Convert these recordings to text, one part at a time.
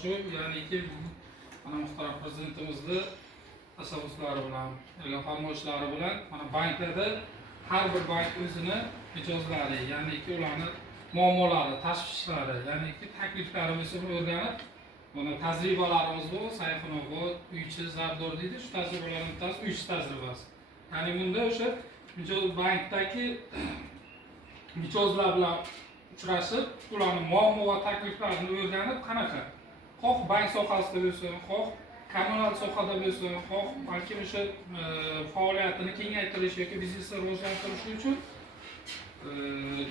shu, ya'niki mana muhtaram prezidentimizni tashabbuslari bilan, bergan farmoyishlari bilan mana banklarda har bir bank o'zini mijozlari, ya'niki ularni muammolari, tashvishlari, ya'niki takliflarimizni o'rganib, mana tajribalarimiz bu, Sayxunov bu, uychi Zardor deydi, shu tajribalarning bittasi uychi tajribasi. Ya'ni bunda o'sha mijoz bankdagi mijozlar bilan uchrashib, ularning muammo va takliflarini o'rganib, qanaqa xoh bank sohasida bo'lsin, xoh kommunal sohada bo'lsin, xoh balki o'sha faoliyatini kengaytirish yoki biznesni rivojlantirish uchun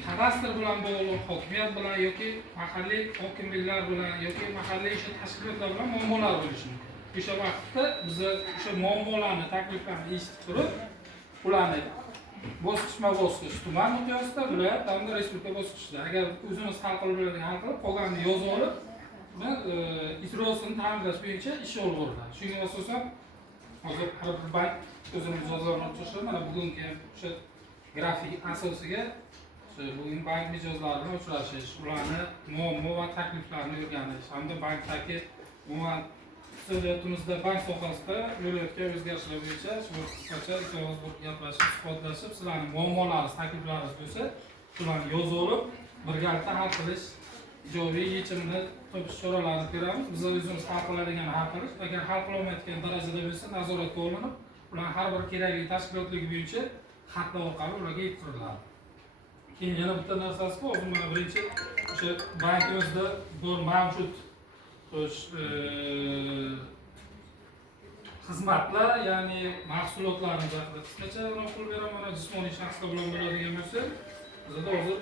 kadastr bilan bog'liq, hokimiyat bilan yoki mahalliy hokimliklar bilan yoki mahalliy o'sha tashkilotlar bilan muammolar bo'lishi mumkin. O'sha vaqtda biz o'sha muammolarni, takliflarni eshitib turib, ularni bosqichma-bosqich tuman miqyosida, viloyat hamda respublika bosqichida agar o'zimiz hal qilib bo'ladigan hal qilib, qolganini yozib olib, ijrosini ta'minlash bo'yicha ish olib boriladi. Shunga asosan hozir har bir bank o'zini mijozlarini o'chirishdi. Mana bugungi o'sha grafik asosiga bugun bank mijozlari bilan uchrashish, ularni muammo va takliflarini o'rganish hamda bankdagi umuman iqtisodiyotimizda bank sohasida bo'layotgan o'zgarishlar bo'yicha shu qisqacha ikkovimiz bir gaplashib, suhbatlashib, sizlarning muammolaringiz, takliflaringiz bo'lsa, shularni yozib olib, birgalikda hal qilish, ijobiy yechimni topish choralarini ko'ramiz. Biz o'zimiz hal qiladigan hal qilish, agar hal qila olmayotgan darajada bo'lsa, nazoratga olinib, ular har bir kerakli tashkilotligi bo'yicha xatlar orqali ularga yetkaziriladi. Keyin yana bitta narsasi bor, mana birinchi o'sha bankimizda bor mavjud xizmatlar, ya'ni mahsulotlarni qisqacha qilib beraman. Mana jismoniy shaxslar bilan bo'ladigan bo'lsa, bizda hozir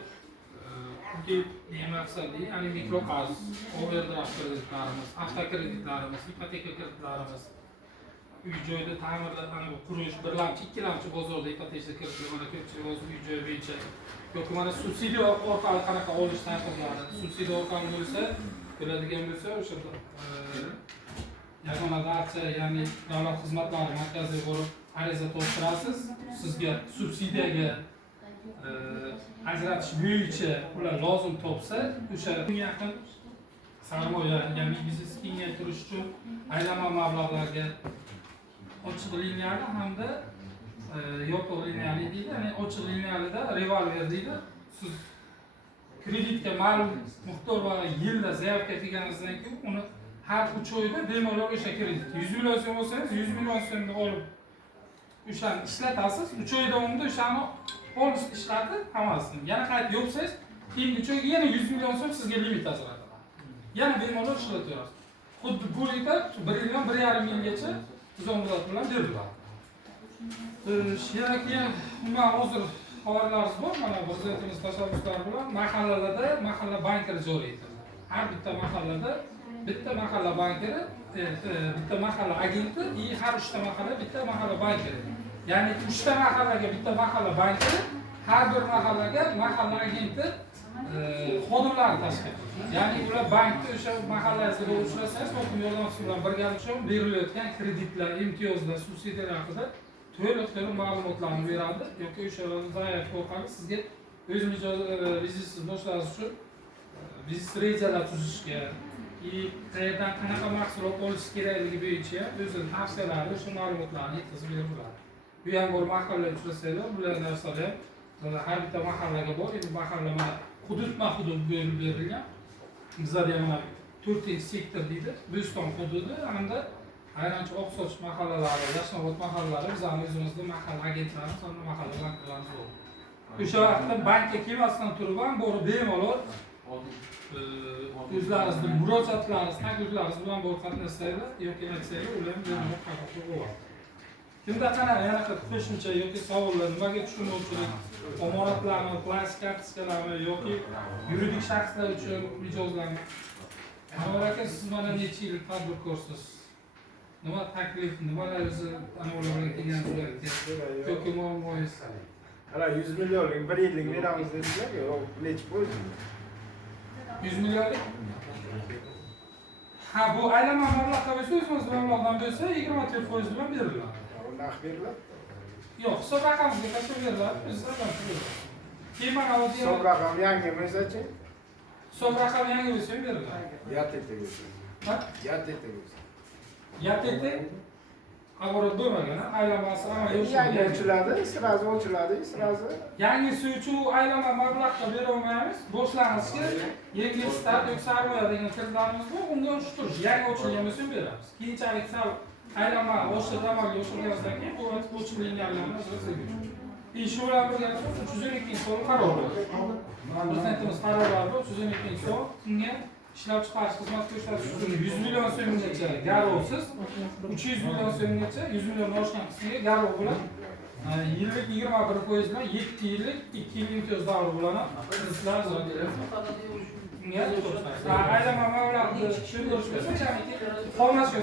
degan maqsadli, ya'ni mikroqarz, overdraft kreditlarimiz, avtokreditlarimiz, ipoteka kreditlarimiz, uy joyda ta'mirlash, bu qurish, birlamchi, ikkilamchi bozorda ipoteka kreditlar, mana ko'pchilik hozir uy joy bo'yicha yoki mana subsidiya orqali qanaqa olish tartiblari, subsidiya orqali bo'lsa, bo'ladigan bo'lsa, o'sha yagona aksiya, ya'ni davlat xizmatlari markaziga borib ariza to'ldirasiz, sizga subsidiyaga ajratish bo'yicha ular lozim topsa, o'sha yaqin sarmoya, ya'ni biznes kengaytirish uchun aylanma mablag'larga ochiq liniyali hamda yopiq liniyali deydi, ya'ni ochiq liniyalida revolver deydi. Siz kreditga ma'lum miqdor va yilda zaявка qilganingizdan keyin uni har 3 oyda bemalol o'sha kredit 100 million so'm olsangiz 100 million so'mni olib o'shani ishlatasiz. 3 oy davomida o'shani polni ishlatib hammasini. Yana qaytib yopsangiz, keyingi 3 oyga yana 100 million so'm sizga limit ajratadi. Yana bemalol ishlataverasiz. Xuddi bu yerda 1 yildan 1,5 yilgacha tizimlar bilan beriladi. Yana keyin umuman hozir xabarlarimiz bor, mana prezidentimiz tashabbuslari bilan mahallalarda mahalla bankiri joriy etildi. Har bitta mahallada bitta mahalla bankiri, bitta mahalla agenti, har 3 ta mahalla bitta mahalla bankiri. Ya'ni 3 ta mahallaga bitta mahalla bankiri, har bir mahallaga mahalla agenti xodimlarni tashkil qiladi. Ya'ni ular bankda o'sha mahallangizga uchrasangiz, hokim yordamchisi bilan birgalikda berilayotgan kreditlar, imtiyozlar, subsidiyalar haqida to'liq ma'lumotlarni beradi yoki o'shalarni zayav orqali sizga o'z biznesni boshlash uchun biznes rejalar tuzishga, qayerdan qanaqa mahsulot olish kerakligi bo'yicha o'zining tavsiyalari, o'sha ma'lumotlarni yetkazib beradi. Bu ham bir mahalla uchrasanglar, bular narsalar har bitta mahallaga bor. Endi mahalla mana hududma-hudud bo'lib berilgan. Bizda mana 4-sektor deydi. Bo'ston hududi hamda aylanchi Oqsoch mahallalari, Yashnobod mahallalari, bizning o'zimizda mahalla agentlarimiz, hamda mahalla banklarimiz bor. O'sha vaqtda bankka kelmasdan turib ham borib bemalol o'zlaringizning murojaatlaringiz, takliflaringiz bilan borib qatnashsanglar yoki aytsanglar, ular ham bemalol qabul qilib oladi. Kimda qanaqa yana qo'shimcha yoki savollar, nimaga tushunmovchilik, omonatlarni, plastik kartochkalarni yoki yuridik shaxslar uchun mijozlarni. Anvar aka, siz mana necha yil tadbirkorsiz? Nima taklif, nimalar o'zi anavilarga kelganingiz yoki muammoyingiz? Hala 100 millionlik 1 yillik beramiz dedilar, yo'q, necha foiz? 100 millionlik? Ha, bu aylanma mablag'ga bo'lsa, o'zimiz mablag'dan bo'lsa 24% bilan beriladi. Naqd beriladi? Yo'q, hisob raqamimizga tashlab beriladi, biz raqam beramiz. Keyin mana hozir hisob raqam yangi bo'lsa-chi? Hisob raqam yangi bo'lsa ham beriladi. Yatib bo'lsa. Yateti ag'orot bo'lmagan, aylanmasi hamma Yangi yo'q. ochiladi, sразу ochiladi, sразу. Yangi suvchi aylanma mablag'ga bera olmaymiz. Boshlang'ichga yengil start yoki sarmoya degan tillarimiz bor. Unga ushtirish, yangi ochilgan bo'lsa beramiz. Keyinchalik sal aylanma o'shirib amalga oshirganimizdan keyin bu o'chirilganlarni o'zimizga. Shu bilan birgalikda 312 so'm qaror bo'ldi. Prezidentimiz qaror berdi, 312 so'm. Unga ishlab chiqarish xizmat ko'rsatish uchun 100 million so'mgacha garovsiz, 300 million so'mgacha 100 million oshgan qismiga garov bilan yillik 21% bilan 7 yillik 2 yil imtiyoz davri bilan sizlar unga aylanma mablag'ni tushundirish bo'lsa, jamiki xomashyo